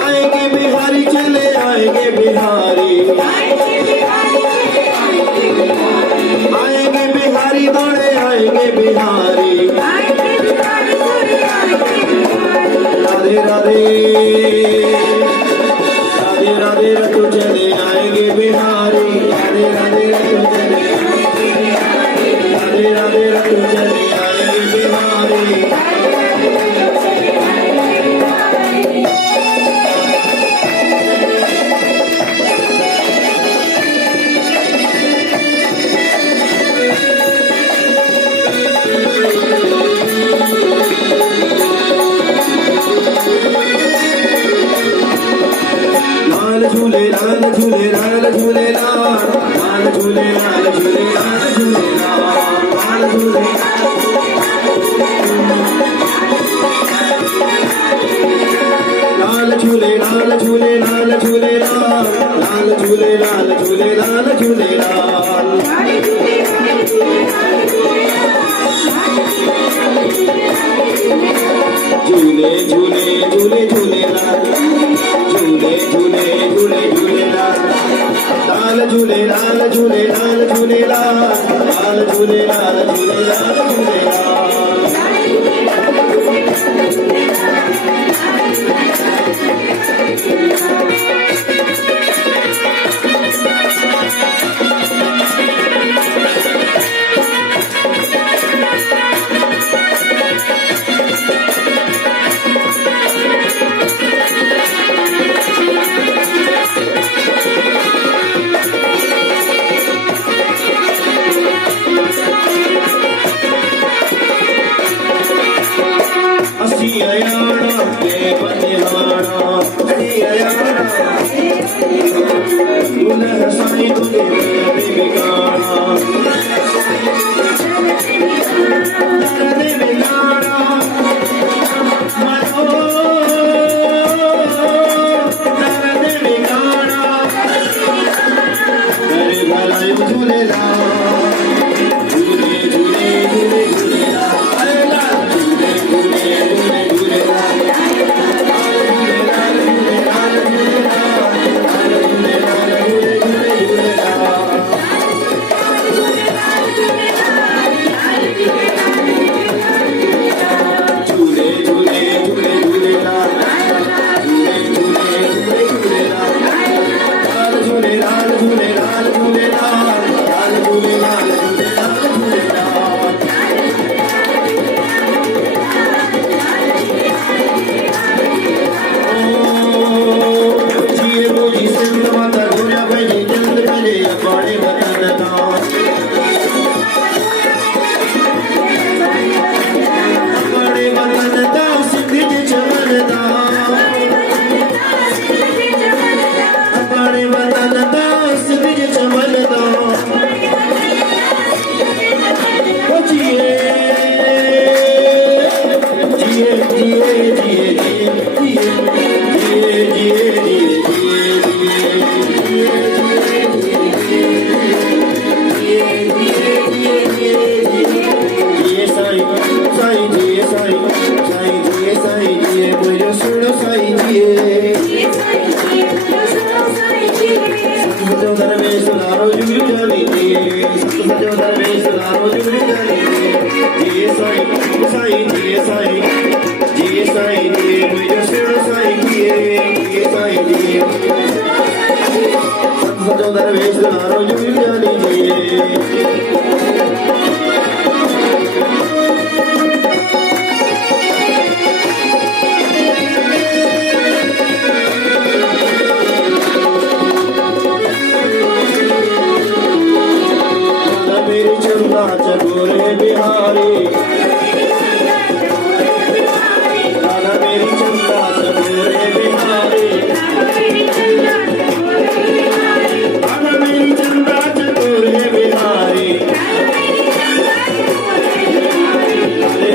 आएंगे बिहारी चले आएंगे बिहारी आएंगे बिहारी दौड़े आएंगे बिहारी राधे राधे राधे राधे रतु चले आएंगे बिहारी राधे राधे रतु चले राधे राधे रतु चले आएंगे बिहारी लाल झूले लाल झूले लाल झूले लाल लाल झूले लाल झूले लाल झूले लाल झूले लाल झूले लाल झूले लाल झूले लाल लाल झूले लाल झूले लाल झूले लाल झूले झूले झूले झूले लाल झूले झूले झूले झूले लाल लाल झूले लाल झूले लाल झूले लाल लाल झूले लाल झूले लाल झूले लाल अयाना के बनिहाना अयाना दुल्हन साईं तुझे बिगाड़ा बिगाड़ा मनो दर्द बिगाड़ा करे भलाई झूलेला झूले झूले झूले झूलेला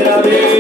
Radhe